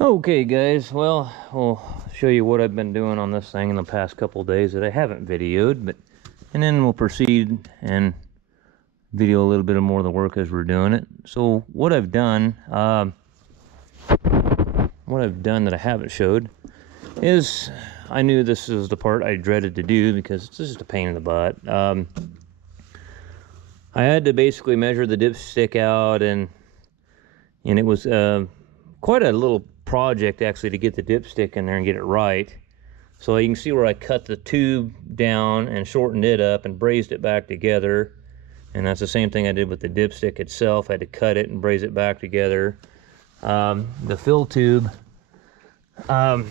Okay guys, well, I'll show you what I've been doing on this thing in the past couple days that I haven't videoed, and then we'll proceed and video a little bit more of the work as we're doing it. So what I've done that I haven't showed is, I knew this is the part I dreaded to do because it's just a pain in the butt. I had to basically measure the dipstick out, and it was quite a little project actually to get the dipstick in there and get it right. So you can see where I cut the tube down and shortened it up and brazed it back together, and that's the same thing I did with the dipstick itself. I had to cut it and braze it back together. The fill tube, so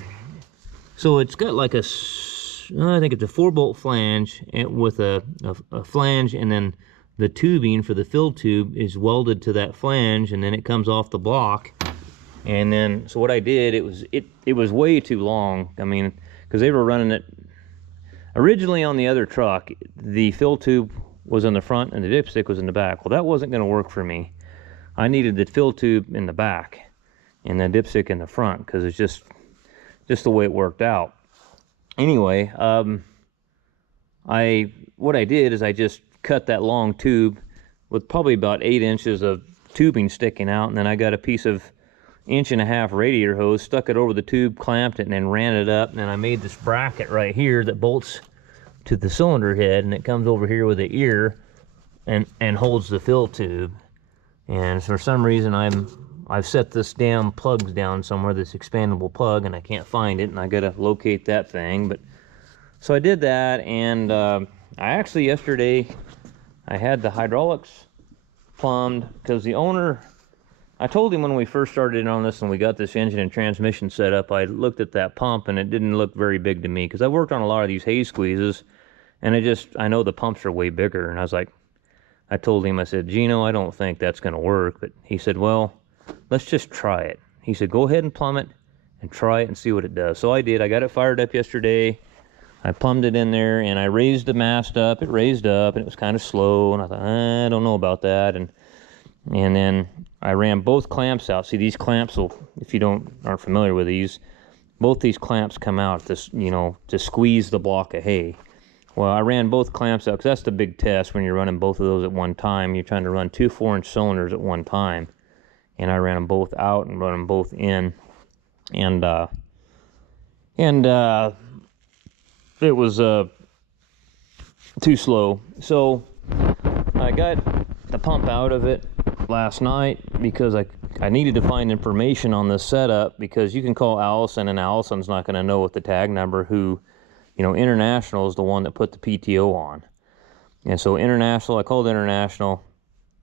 it's got like I think it's a 4-bolt flange with a flange, and then the tubing for the fill tube is welded to that flange, and then it comes off the block. And then, so what I did, it was way too long. I mean, because they were running it originally on the other truck, the fill tube was in the front and the dipstick was in the back. Well, that wasn't going to work for me. I needed the fill tube in the back and the dipstick in the front, because it's just the way it worked out. Anyway, what I did is I just cut that long tube with probably about 8 inches of tubing sticking out, and then I got a piece of 1.5-inch radiator hose, stuck it over the tube, clamped it, and then ran it up. And then I made this bracket right here that bolts to the cylinder head, and it comes over here with the ear and holds the fill tube. And for some reason I've set this damn plugs down somewhere, this expandable plug, and I can't find it, and I gotta locate that thing. But so I did that, and I actually yesterday I had the hydraulics plumbed, because the owner, I told him when we first started on this and we got this engine and transmission set up, I looked at that pump and it didn't look very big to me, because I worked on a lot of these hay squeezes, and I know the pumps are way bigger. And I told him, I said, Gino, I don't think that's going to work. But he said, well, let's just try it. He said, go ahead and plumb it and try it and see what it does. So I did. I got it fired up yesterday. I plumbed it in there, and I raised the mast up. It raised up, and it was kind of slow, and I thought, I don't know about that. And then I ran both clamps out. See, these clamps will, if you aren't familiar with these, both these clamps come out to squeeze the block of hay. Well, I ran both clamps out, because that's the big test when you're running both of those at one time. You're trying to run 2 4-inch cylinders at one time. And I ran them both out and run them both in. And it was too slow. So I got the pump out of it last night, because I needed to find information on this setup, because you can call Allison and Allison's not going to know with the tag number who, International is the one that put the PTO on. And so International, I called International,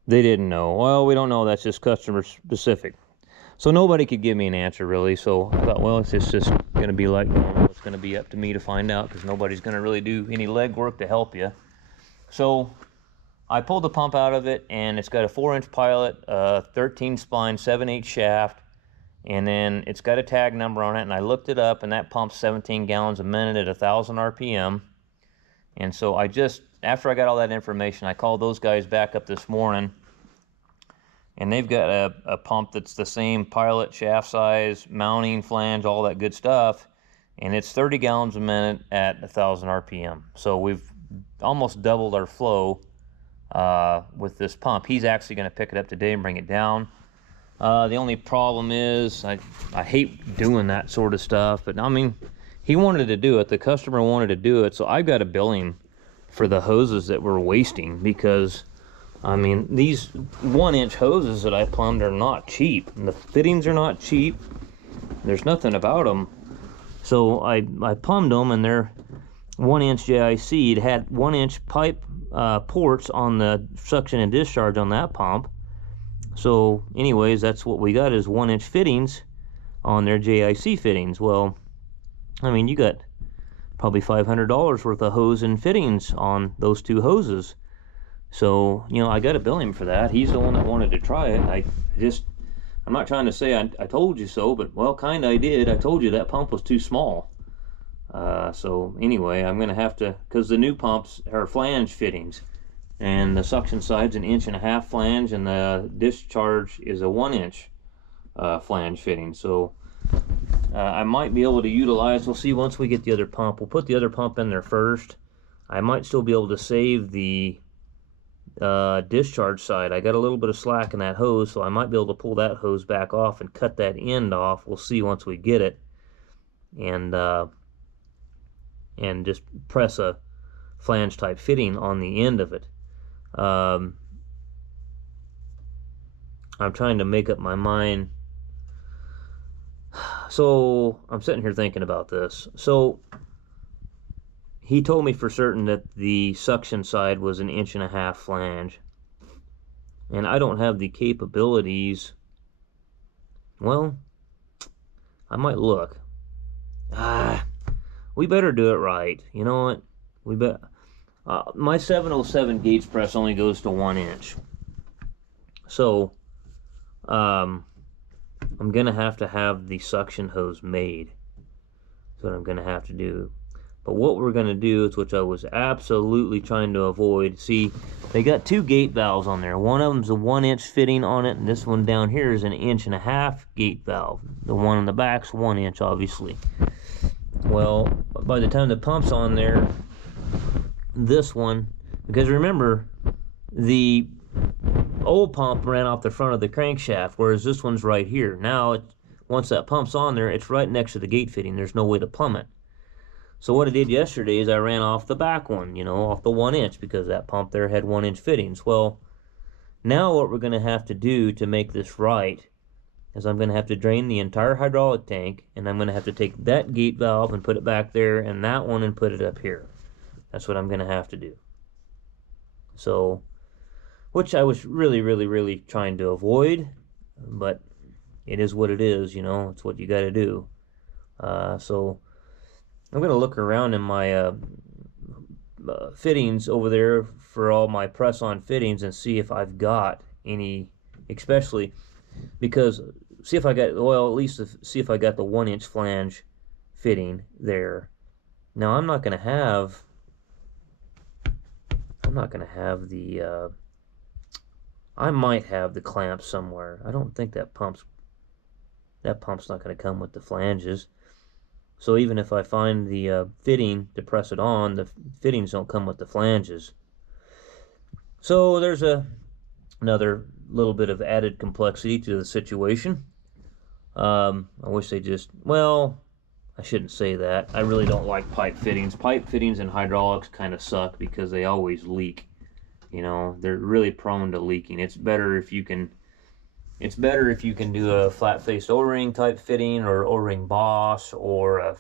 they didn't know. Well, we don't know, that's just customer specific. So nobody could give me an answer really. So I thought, well, it's just going to be like normal. It's going to be up to me to find out, because nobody's going to really do any legwork to help you. So I pulled the pump out of it, and it's got a 4-inch pilot, 13 spline, 7/8 shaft, and then it's got a tag number on it. And I looked it up, and that pumps 17 gallons a minute at 1,000 RPM. And so after I got all that information, I called those guys back up this morning, and they've got a pump that's the same pilot, shaft size, mounting, flange, all that good stuff, and it's 30 gallons a minute at 1,000 RPM. So we've almost doubled our flow with this pump. He's actually going to pick it up today and bring it down. The only problem is I hate doing that sort of stuff, but I mean, he wanted to do it. The customer wanted to do it, so I've got to bill him for the hoses that we're wasting, because I mean, these 1-inch hoses that I plumbed are not cheap, and the fittings are not cheap. There's nothing about them. So I plumbed them, and they're 1-inch JIC. It had 1-inch pipe ports on the suction and discharge on that pump. So anyways, that's what we got, is 1-inch fittings on their JIC fittings. Well, I mean, you got probably $500 worth of hose and fittings on those 2 hoses. So, I got to bill him for that. He's the one that wanted to try it. I'm not trying to say I told you so, but, well, kind of I did. I told you that pump was too small. So anyway, I'm going to have to, because the new pumps are flange fittings, and the suction side's 1.5 inch flange, and the discharge is a 1-inch flange fitting. So I might be able to utilize, we'll see once we get the other pump. We'll put the other pump in there first. I might still be able to save the discharge side. I got a little bit of slack in that hose, so I might be able to pull that hose back off and cut that end off. We'll see once we get it. And just press a flange type fitting on the end of it. I'm trying to make up my mind. So I'm sitting here thinking about this. So he told me for certain that the suction side was 1.5 inch flange, and I don't have the capabilities. Well, I might look. We better do it right. You know what? We bet. My 707 Gates press only goes to 1 inch, so I'm gonna have to have the suction hose made. That's what I'm gonna have to do. But what we're gonna do is, which I was absolutely trying to avoid. See, they got 2 gate valves on there. One of them's a 1 inch fitting on it, and this one down here is 1.5 inch gate valve. The one in the back's 1 inch, obviously. Well, by the time the pump's on there, this one, because remember, the old pump ran off the front of the crankshaft, whereas this one's right here. Now, once that pump's on there, it's right next to the gate fitting. There's no way to plumb it. So what I did yesterday is I ran off the back one, you know, off the 1 inch, because that pump there had 1 inch fittings. Well, now what we're going to have to do to make this right is I'm going to have to drain the entire hydraulic tank, and I'm going to have to take that gate valve and put it back there, and that one and put it up here. That's what I'm going to have to do. So, which I was really trying to avoid, but it is what it is, you know, it's what you got to do. So I'm going to look around in my fittings over there for all my press-on fittings and see if I've got any, especially because, see if I got, well, at least see if I got the 1 inch flange fitting there. Now, I'm not going to have the, I might have the clamp somewhere. I don't think that pump's not going to come with the flanges. So even if I find the fitting to press it on, the fittings don't come with the flanges. So there's another little bit of added complexity to the situation. I wish they just, well, I shouldn't say that. I really don't like pipe fittings. Pipe fittings in hydraulics kind of suck because they always leak. You know, they're really prone to leaking. It's better if you can do a flat-faced O-ring type fitting, or O-ring Boss, or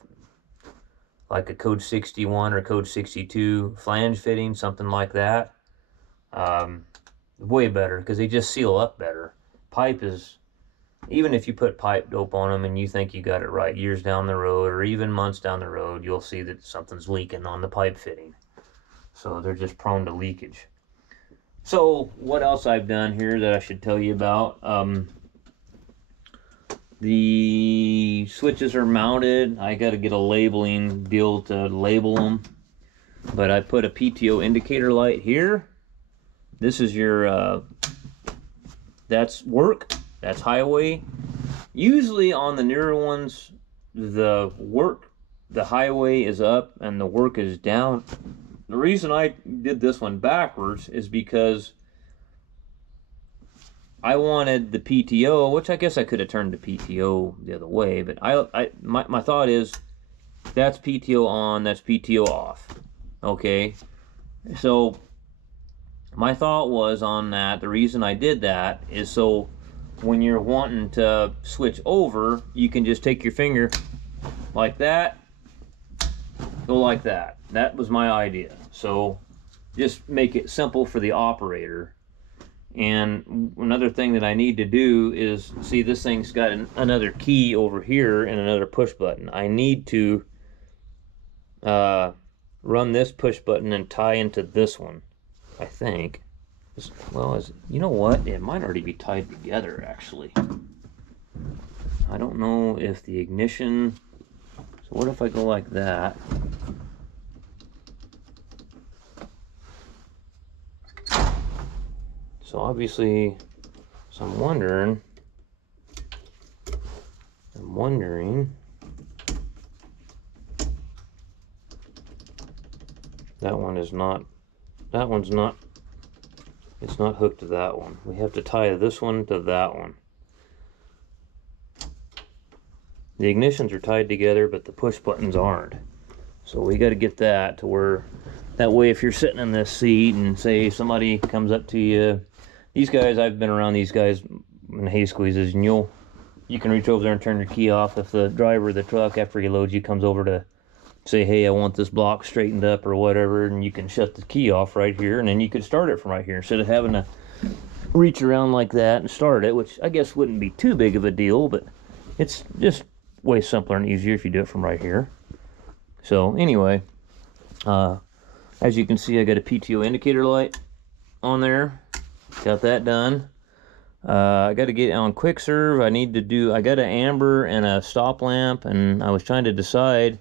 like a code 61 or code 62 flange fitting, something like that. Way better, because they just seal up better. Pipe is, even if you put pipe dope on them and you think you got it right, years down the road or even months down the road, you'll see that something's leaking on the pipe fitting. So they're just prone to leakage. So what else I've done here that I should tell you about? The switches are mounted. I got to get a labeling deal to label them. But I put a PTO indicator light here. This is your, that's work, that's highway. Usually on the newer ones, the highway is up and the work is down. The reason I did this one backwards is because I wanted the PTO, which I guess I could have turned the PTO the other way, but my thought is that's PTO on, that's PTO off. Okay, so my thought was on that, the reason I did that is so when you're wanting to switch over, you can just take your finger like that, go like that. That was my idea. So just make it simple for the operator. And another thing that I need to do is, see, this thing's got another key over here and another push button. I need to run this push button and tie into this one, I think. Well, you know what? It might already be tied together, actually. I don't know if the ignition... So what if I go like that? So obviously, so I'm wondering, That one is not, that one's not, it's not hooked to that one. We have to tie this one to that one. The ignitions are tied together, but the push buttons aren't. So we got to get that to where, that way if you're sitting in this seat and say somebody comes up to you, these guys, I've been around these guys in hay squeezes, and you can reach over there and turn your key off if the driver of the truck, after he loads you, comes over to say, hey, I want this block straightened up or whatever, and you can shut the key off right here, and then you could start it from right here instead of having to reach around like that and start it, which I guess wouldn't be too big of a deal, but it's just way simpler and easier if you do it from right here. So anyway, as you can see, I got a PTO indicator light on there. Got that done. I got to get on quick serve. I got an amber and a stop lamp, and I was trying to decide.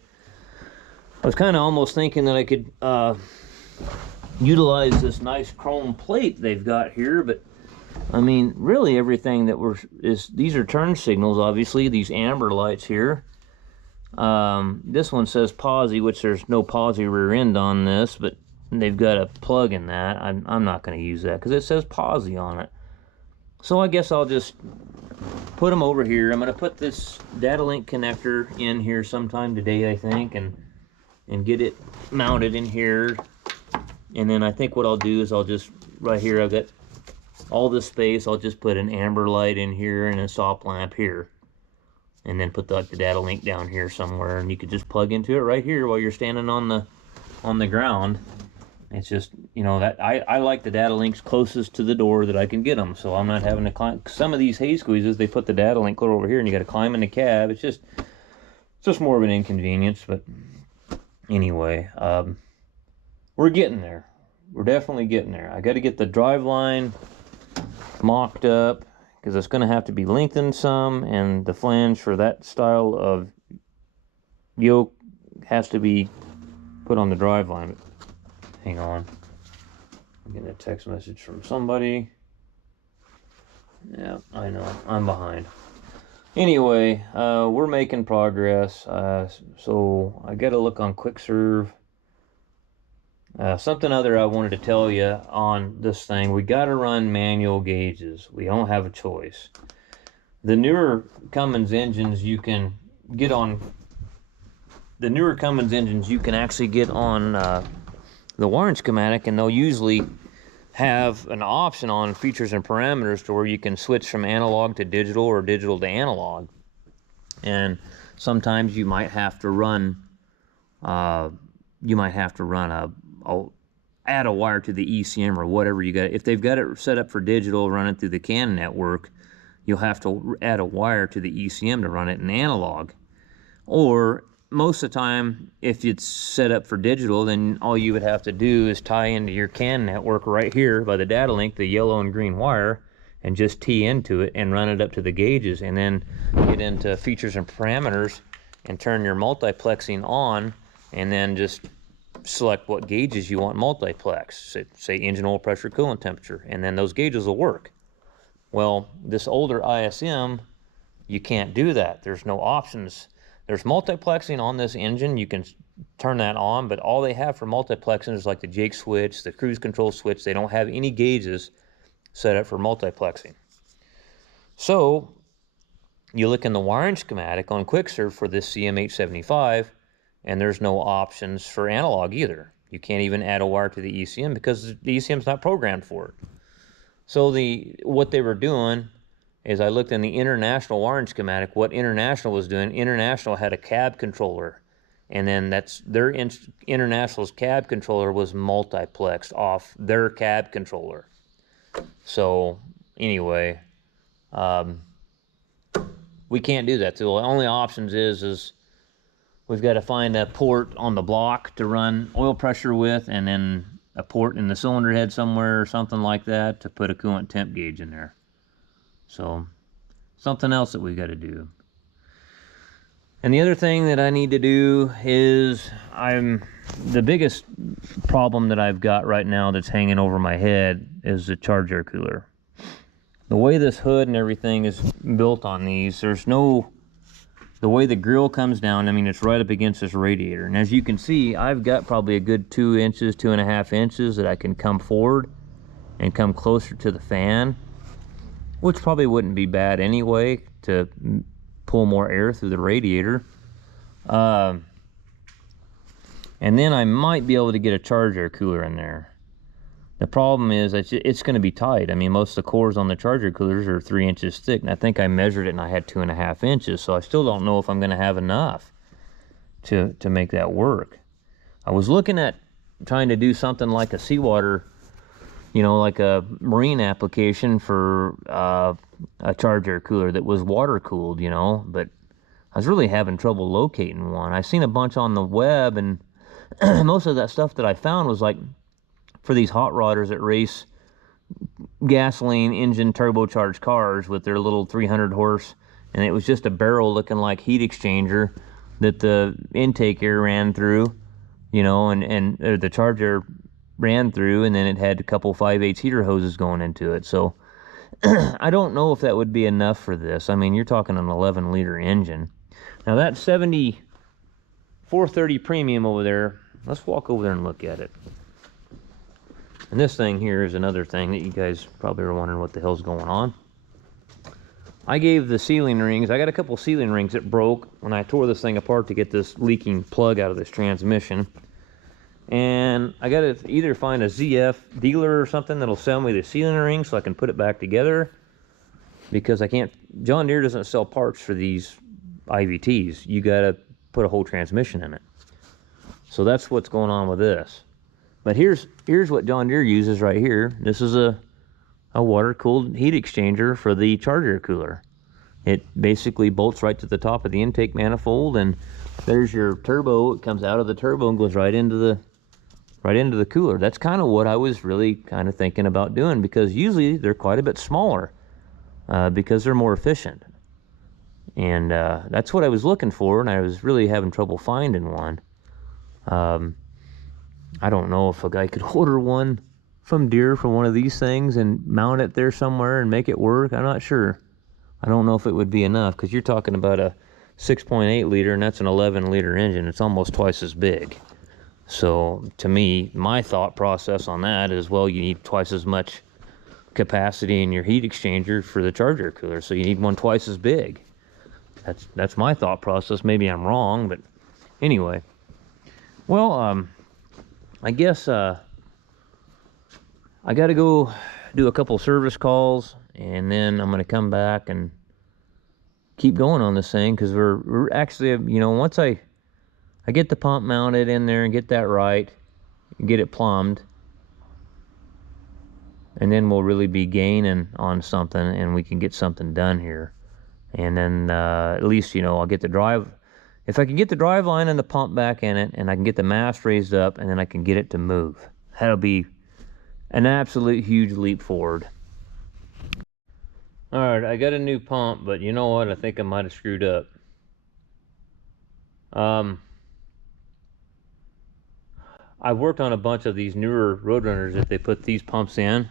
I was kind of almost thinking that I could utilize this nice chrome plate they've got here, but I mean, really everything that these are turn signals, obviously, these amber lights here. This one says posi, which there's no posi rear end on this, but they've got a plug in that. I'm not going to use that because it says posi on it. So I guess I'll just put them over here. I'm going to put this data link connector in here sometime today, I think, and get it mounted in here. And then I think what I'll do is I'll just, right here, I've got all this space. I'll just put an amber light in here and a stop lamp here. And then put the data link down here somewhere, and you could just plug into it right here while you're standing on the ground. It's just, you know, that I like the data links closest to the door that I can get them, so I'm not having to climb. Some of these hay squeezes, they put the data link clear over here, and you got to climb in the cab. It's just more of an inconvenience. But anyway, we're getting there. We're definitely getting there. I got to get the drive line mocked up, because it's going to have to be lengthened some, and the flange for that style of yoke has to be put on the drive line. Hang on, I'm getting a text message from somebody. Yeah, I know, I'm behind. Anyway, we're making progress. So I got to look on quick serve. Something other I wanted to tell you on this thing, we got to run manual gauges. We don't have a choice. The newer Cummins engines you can get on, actually get on the wiring schematic, and they'll usually have an option on features and parameters to where you can switch from analog to digital or digital to analog. And sometimes you might have to run add a wire to the ECM or whatever you got. If they've got it set up for digital, run it through the CAN network, you'll have to add a wire to the ECM to run it in analog. Or most of the time, if it's set up for digital, then all you would have to do is tie into your CAN network right here by the data link, the yellow and green wire, and just tee into it and run it up to the gauges, and then get into features and parameters and turn your multiplexing on, and then just select what gauges you want multiplex, say engine oil pressure, coolant temperature, and then those gauges will work. Well, this older ISM, you can't do that. There's no options. There's multiplexing on this engine. You can turn that on, but all they have for multiplexing is like the Jake switch, the cruise control switch. They don't have any gauges set up for multiplexing. So you look in the wiring schematic on QuickServe for this CM875, and there's no options for analog either. You can't even add a wire to the ECM because the ECM's not programmed for it. So what they were doing is, I looked in the International wiring schematic, what International was doing. International had a cab controller, and then their International's cab controller was multiplexed off their cab controller. So anyway, we can't do that. So the only options is we've got to find a port on the block to run oil pressure with, and then a port in the cylinder head somewhere or something like that to put a coolant temp gauge in there. So something else that we got to do. And the other thing that I need to do is, the biggest problem that I've got right now that's hanging over my head is the charge air cooler. The way this hood and everything is built on these, there's no the way the grill comes down, I mean, it's right up against this radiator. And as you can see, I've got probably a good 2 inches, 2.5 inches that I can come forward and come closer to the fan, which probably wouldn't be bad anyway to pull more air through the radiator. And then I might be able to get a charge air cooler in there. The problem is it's going to be tight. I mean, most of the cores on the charger coolers are 3 inches thick, and I think I measured it and I had 2.5 inches, so I still don't know if I'm going to have enough to make that work. I was looking at trying to do something like a seawater, you know, like a marine application for a charger cooler that was water cooled, you know, but I was really having trouble locating one. I've seen a bunch on the web, and most of that stuff that I found was like for these hot rodders that race gasoline engine turbocharged cars with their little 300 horse, and it was just a barrel looking like heat exchanger that the intake air ran through, you know, and the charger ran through, and then it had a couple 5/8 heater hoses going into it. So I don't know if that would be enough for this. I mean, you're talking an 11-liter engine. Now that 430 premium over there, let's walk over there and look at it. And this thing here is another thing that you guys probably are wondering what the hell's going on. I gave the sealing rings, I got a couple sealing rings that broke when I tore this thing apart to get this leaking plug out of this transmission. And I got to either find a ZF dealer or something that'll sell me the sealing rings so I can put it back together, because I can't, John Deere doesn't sell parts for these IVTs. You got to put a whole transmission in it. So that's what's going on with this. But here's what John Deere uses right here. This is a water-cooled heat exchanger for the charger cooler. It basically bolts right to the top of the intake manifold, and there's your turbo. It comes out of the turbo and goes right into the cooler. That's kind of what I was really kind of thinking about doing, because usually they're quite a bit smaller because they're more efficient. And that's what I was looking for, and I was really having trouble finding one. I don't know if a guy could order one from Deere for one of these things and mount it there somewhere and make it work. I'm not sure. I don't know if it would be enough, because you're talking about a 6.8 liter, and that's an 11-liter engine. It's almost twice as big. So to me, my thought process on that is, well, you need twice as much capacity in your heat exchanger for the charger cooler, so you need one twice as big. That's my thought process. Maybe I'm wrong, but anyway. Well, I guess I got to go do a couple service calls, and then I'm going to come back and keep going on this thing, because we're actually, you know, once I get the pump mounted in there and get that right, and get it plumbed, and then we'll really be gaining on something, and we can get something done here. And then at least, you know, I'll get the drive. If I can get the drive line and the pump back in it, and I can get the mast raised up, and then I can get it to move, that'll be an absolute huge leap forward. All right, I got a new pump, but you know what? I think I might have screwed up. I've worked on a bunch of these newer Roadrunners that they put these pumps in.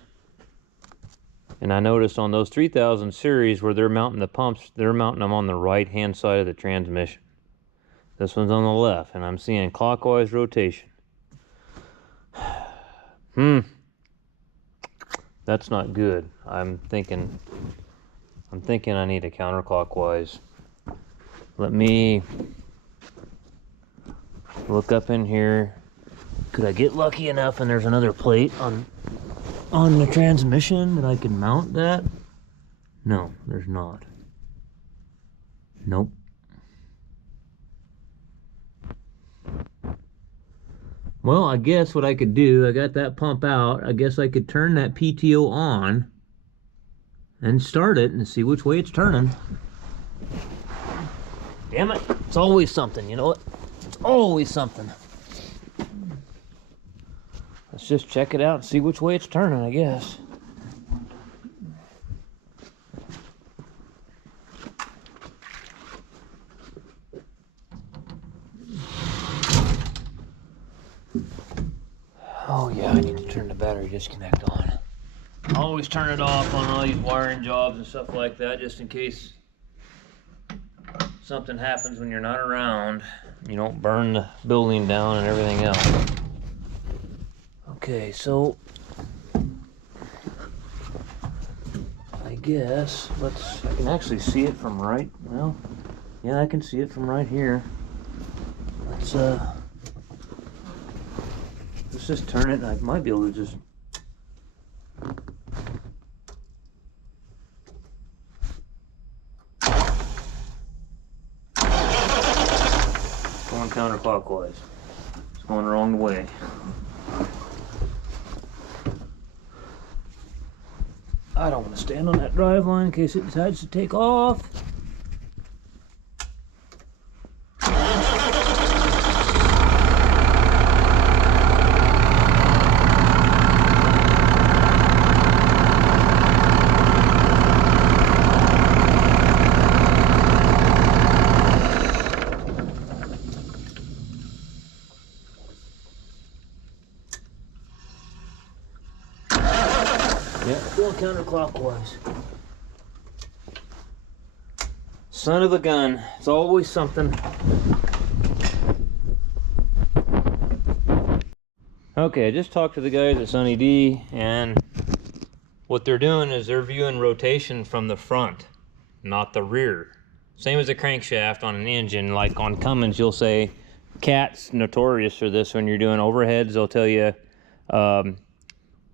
And I noticed on those 3000 series where they're mounting the pumps, they're mounting them on the right-hand side of the transmission. This one's on the left, and I'm seeing clockwise rotation. That's not good. I'm thinking I need a counterclockwise. Let me look up in here. Could I get lucky enough and there's another plate on the transmission that I can mount that? No, there's not. Nope. Well, I guess what I could do, I got that pump out, I guess I could turn that PTO on and start it and see which way it's turning. Damn it, it's always something, you know what? It's always something. Let's just check it out and see which way it's turning, I guess. Oh yeah, I need to turn the battery disconnect on. I always turn it off on all these wiring jobs and stuff like that, just in case something happens when you're not around. You don't burn the building down and everything else. Okay, so I guess I can actually see it from right, well, yeah, I can see it from right here. Let's just turn it, and I might be able to just going counterclockwise. It's going the wrong way. I don't want to stand on that drive line in case it decides to take off. Yeah, going counterclockwise. Son of a gun. It's always something. Okay, I just talked to the guys at Sunny D, and what they're doing is they're viewing rotation from the front, not the rear. Same as a crankshaft on an engine. Like on Cummins, you'll say, Cat's notorious for this when you're doing overheads. They'll tell you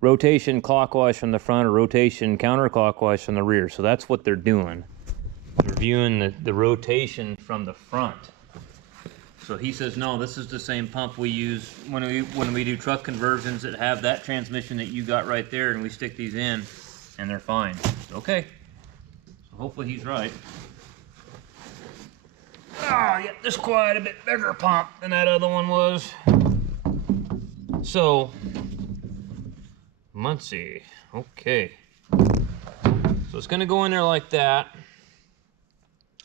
rotation clockwise from the front or rotation counterclockwise from the rear. So that's what they're doing. They're viewing the rotation from the front. So he says, no, this is the same pump we use when we do truck conversions that have that transmission that you got right there, and we stick these in, and they're fine. Okay. So hopefully he's right. Oh, yeah, this is quite a bit bigger pump than that other one was. So, Muncie. Okay. So it's going to go in there like that.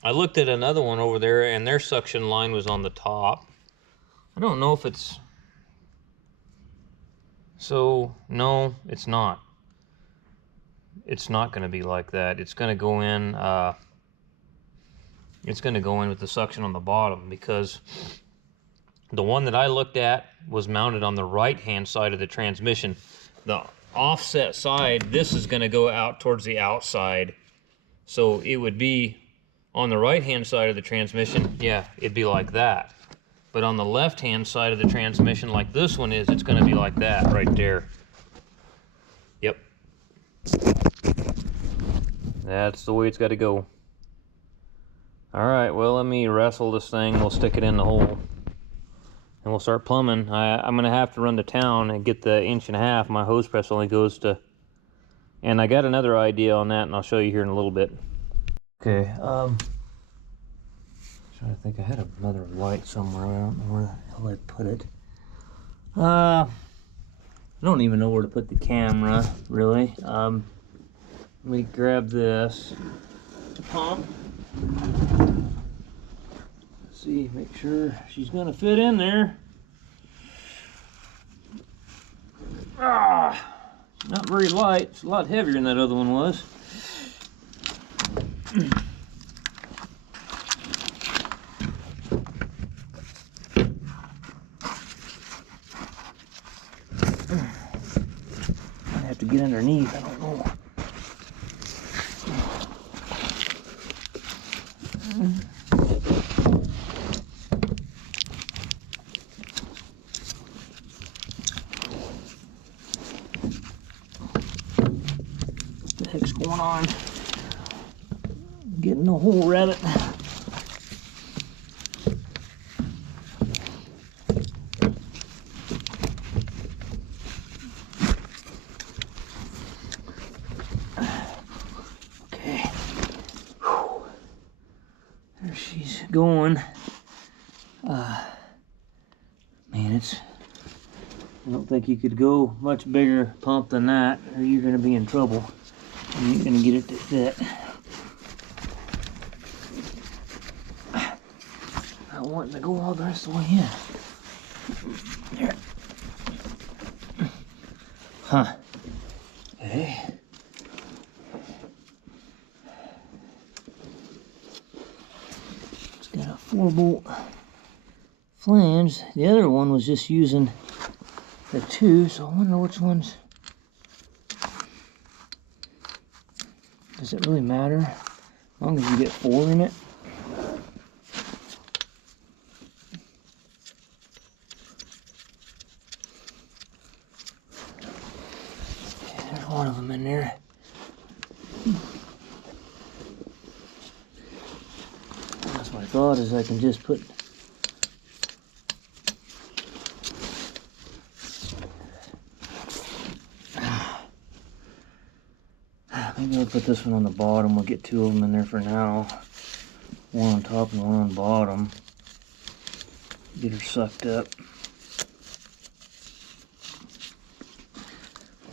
I looked at another one over there, and their suction line was on the top. I don't know if it's... So, no, it's not. It's not going to be like that. It's going to go in... it's going to go in with the suction on the bottom, because the one that I looked at was mounted on the right-hand side of the transmission. The offset side, this is going to go out towards the outside. So it would be on the right-hand side of the transmission, yeah, it'd be like that. But on the left-hand side of the transmission, like this one is, it's going to be like that right there. Yep. That's the way it's got to go. All right, well, let me wrestle this thing. We'll stick it in the hole, and we'll start plumbing. I'm going to have to run to town and get the 1.5 inch. My hose press only goes to... And I got another idea on that, and I'll show you here in a little bit. Okay, trying to think, I had another light somewhere. I don't know where the hell I put it. I don't even know where to put the camera, really. Let me grab this pump. See, make sure she's gonna fit in there. Not very light. It's a lot heavier than that other one was. I have to get underneath. I don't know. What the heck's going on? Getting the whole rabbit. Okay. Whew. There she's going. Man, I don't think you could go much bigger pump than that, or you're gonna be in trouble. You ain't gonna get it to fit. I want to go all the rest of the way in. Here. Huh. Okay. 4-bolt flange. The other one was just using the 2, so I wonder which ones. Does it really matter? As long as you get 4 in it. Okay, there's one of them in there. That's my thought, is I can just put maybe I'll put this one on the bottom. We'll get 2 of them in there for now. One on top and one on the bottom. Get her sucked up.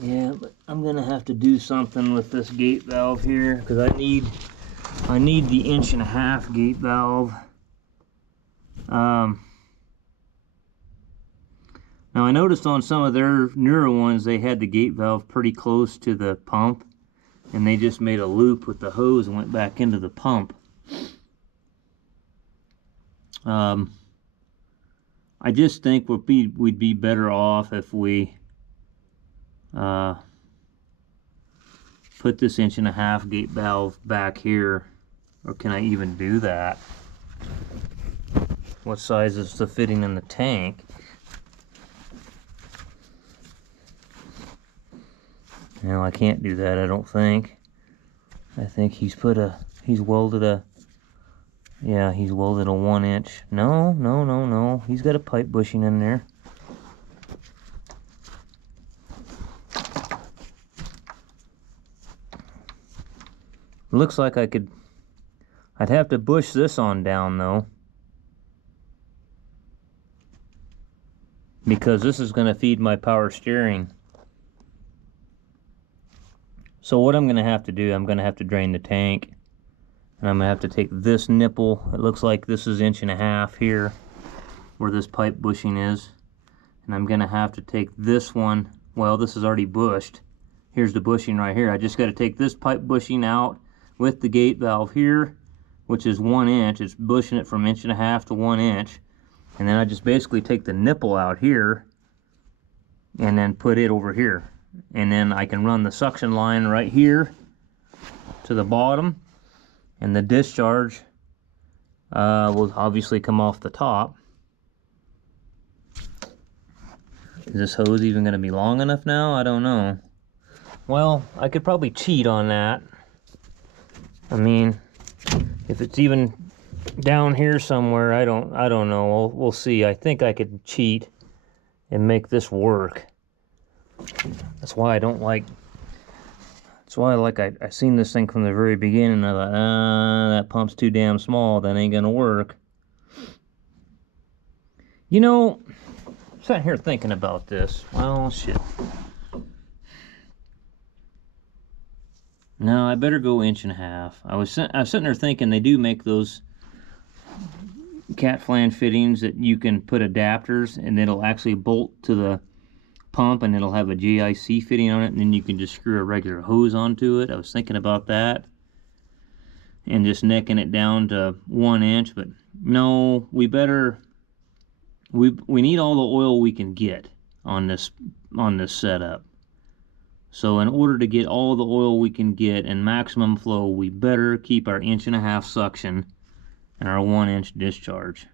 Yeah, but I'm gonna have to do something with this gate valve here, because I need the 1.5-inch gate valve. Now I noticed on some of their newer ones they had the gate valve pretty close to the pump, and they just made a loop with the hose and went back into the pump. I just think we'd be better off if we put this 1.5-inch gate valve back here. Or can I even do that? What size is the fitting in the tank? No, I can't do that, I don't think. I think he's welded a 1-inch. No. He's got a pipe bushing in there. Looks like I'd have to bush this on down though, because this is going to feed my power steering. So what I'm going to have to do, I'm going to have to drain the tank, and I'm going to have to take this nipple. It looks like this is 1.5 inches here where this pipe bushing is, and I'm going to have to take this one. Well, this is already bushed. Here's the bushing right here. I just got to take this pipe bushing out with the gate valve here, which is 1 inch. It's bushing it from 1.5 inches to 1 inch, and then I just basically take the nipple out here and then put it over here, and then I can run the suction line right here to the bottom, and the discharge will obviously come off the top. Is this hose even going to be long enough now? I don't know. Well, I could probably cheat on that. I mean, if it's even down here somewhere, I don't know. We'll see. I think I could cheat and make this work. That's why I seen this thing from the very beginning. I thought, that pump's too damn small. That ain't gonna work. You know, I'm sitting here thinking about this. Well, shit. No, I better go 1.5 inches. I was sitting there thinking they do make those cat flange fittings that you can put adapters, and it'll actually bolt to the pump, and it'll have a GIC fitting on it, and then you can just screw a regular hose onto it. I was thinking about that and just necking it down to 1 inch, but no, we need all the oil we can get on this setup. So in order to get all the oil we can get and maximum flow, we better keep our 1.5 inch suction and our 1 inch discharge.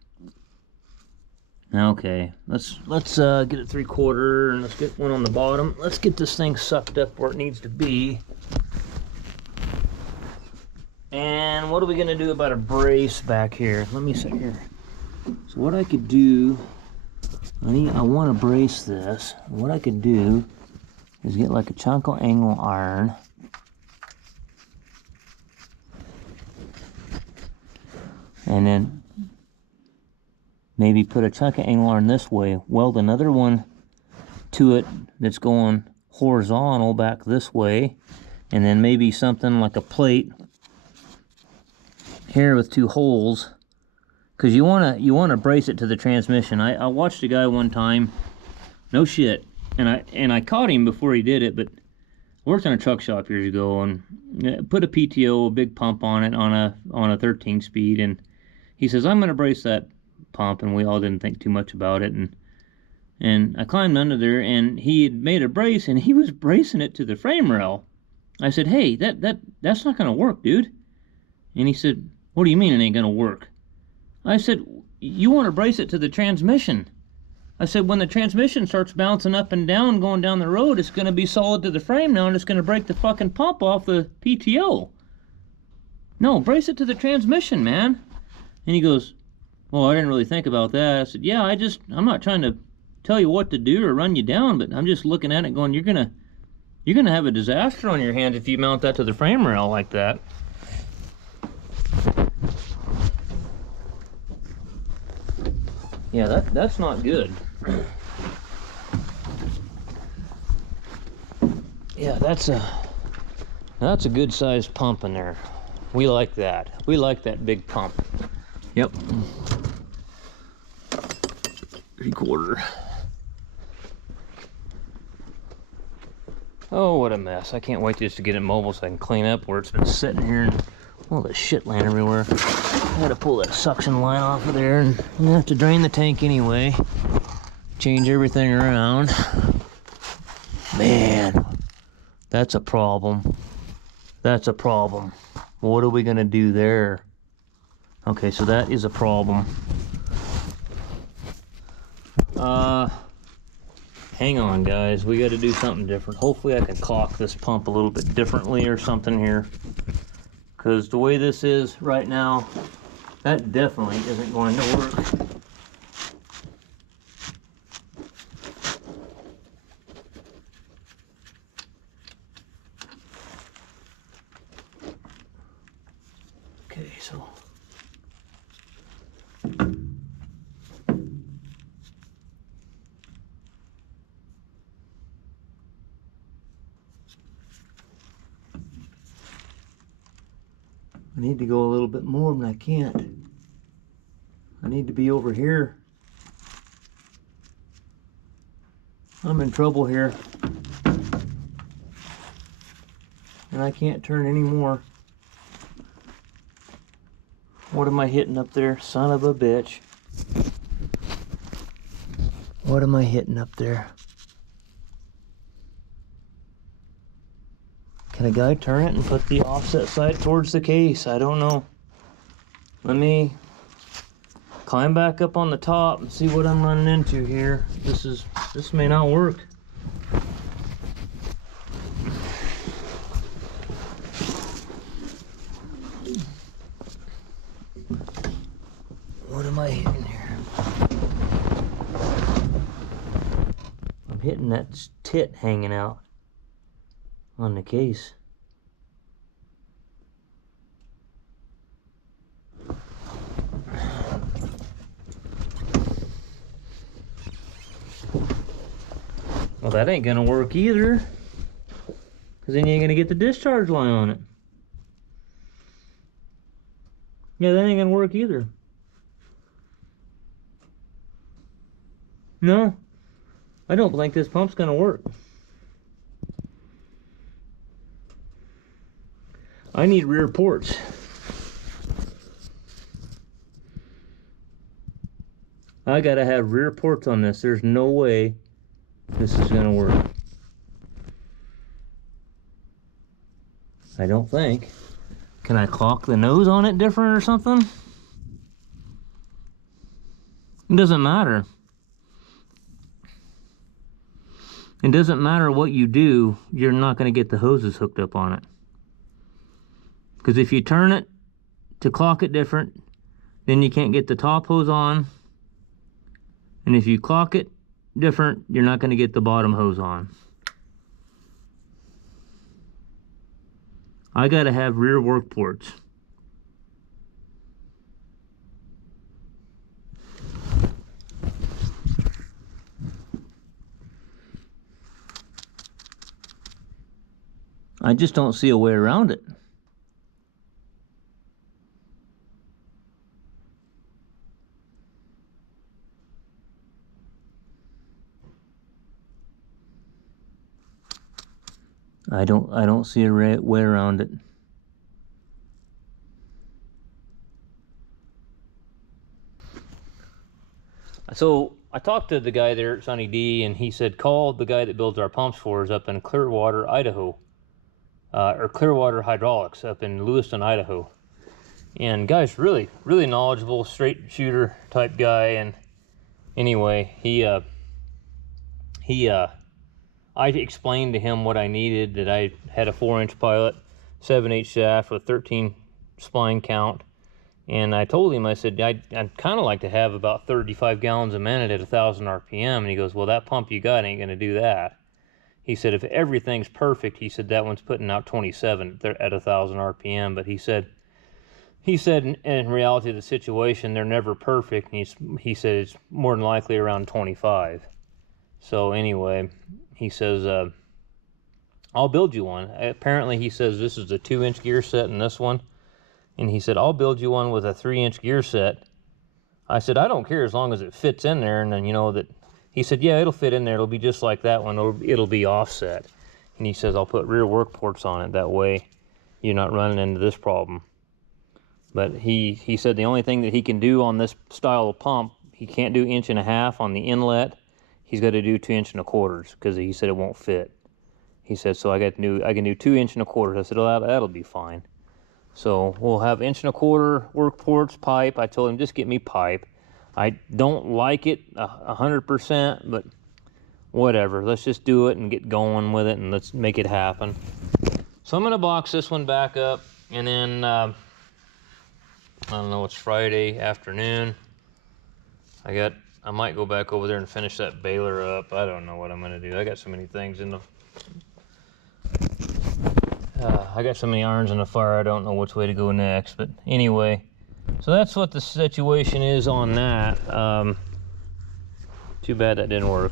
Okay, let's get a 3/4, and let's get one on the bottom. Let's get this thing sucked up where it needs to be. And what are we gonna do about a brace back here? Let me sit here. So what I could do, I want to brace this. What I could do is get like a chunk of angle iron, and then maybe put a chunk of angle iron this way, weld another one to it that's going horizontal back this way, and then maybe something like a plate here with 2 holes, because you want to brace it to the transmission. I watched a guy one time, no shit, and I caught him before he did it, but I worked on a truck shop years ago and put a PTO, a big pump on it on a 13 speed, and he says, I'm going to brace that pump, and we all didn't think too much about it. And I climbed under there, and he had made a brace, and he was bracing it to the frame rail. I said, hey, that's not going to work, dude. And he said, what do you mean it ain't going to work? I said, you want to brace it to the transmission. I said, when the transmission starts bouncing up and down going down the road, it's going to be solid to the frame now, and it's going to break the fucking pump off the PTO. No, brace it to the transmission, man. And he goes, well, I didn't really think about that. I said, yeah, I'm not trying to tell you what to do or run you down, but I'm just looking at it going, you're gonna have a disaster on your hands if you mount that to the frame rail like that. Yeah, that's not good. Yeah, that's a good sized pump in there. We like that. We like that big pump. Yep. 3/4. Oh, what a mess. I can't wait just to get it mobile so I can clean up where it's been sitting here and all the shit laying everywhere. I gotta pull that suction line off of there, and I'm gonna have to drain the tank anyway. Change everything around. Man, that's a problem. That's a problem. What are we gonna do there? Okay, so that is a problem. Hang on, guys. We got to do something different. Hopefully I can caulk this pump a little bit differently or something here. Because the way this is right now, that definitely isn't going to work. Okay, so... I need to go a little bit more, but I can't. I need to be over here. I'm in trouble here. And I can't turn anymore. What am I hitting up there? Son of a bitch. What am I hitting up there? Can a guy turn it and put the offset side towards the case? I don't know. Let me climb back up on the top and see what I'm running into here. This may not work. What am I hitting here? I'm hitting that tit hanging out on the case. Well, that ain't gonna work either, because then you ain't gonna get the discharge line on it. Yeah, that ain't gonna work either. No, I don't think this pump's gonna work. I need rear ports. I gotta have rear ports on this. There's no way this is gonna work. I don't think. Can I caulk the nose on it different or something? It doesn't matter. It doesn't matter what you do, you're not gonna get the hoses hooked up on it. Because if you turn it to caulk it different, then you can't get the top hose on. And if you caulk it different, you're not going to get the bottom hose on. I got to have rear work ports. I just don't see a way around it. I don't see a way around it. So I talked to the guy there at Sunny D, and he said, call the guy that builds our pumps for us up in Clearwater, Idaho. Or Clearwater Hydraulics up in Lewiston, Idaho. And guy's really knowledgeable, straight shooter type guy. And anyway, I explained to him what I needed, that I had a 4-inch pilot, 7/8 shaft with 13 spline count. And I told him, I said, I'd kind of like to have about 35 gallons a minute at 1,000 RPM. And he goes, well, that pump you got ain't going to do that. He said, if everything's perfect, he said, that one's putting out 27 at 1,000 RPM. But he said in reality, the situation, they're never perfect. And he said it's more than likely around 25. So anyway, he says, I'll build you one. Apparently, he says this is a 2-inch gear set in this one. And he said, I'll build you one with a 3-inch gear set. I said, I don't care as long as it fits in there. And then, you know, that he said, yeah, it'll fit in there. It'll be just like that one. It'll be offset. And he says, I'll put rear work ports on it. That way you're not running into this problem. But he said the only thing that he can do on this style of pump, he can't do 1.5 inches on the inlet. He's got to do 2 1/4 because he said it won't fit. He said, so I can do 2 1/4. I said, well, that'll be fine. So we'll have 1 1/4 work ports, pipe. I told him, just get me pipe. I don't like it 100%, but whatever. Let's just do it and get going with it, and let's make it happen. So I'm gonna box this one back up, and then I don't know, it's Friday afternoon. I might go back over there and finish that baler up. I don't know what I'm gonna do. I got so many things in the I got so many irons in the fire, I don't know which way to go next. But anyway, so that's what the situation is on that. Too bad that didn't work.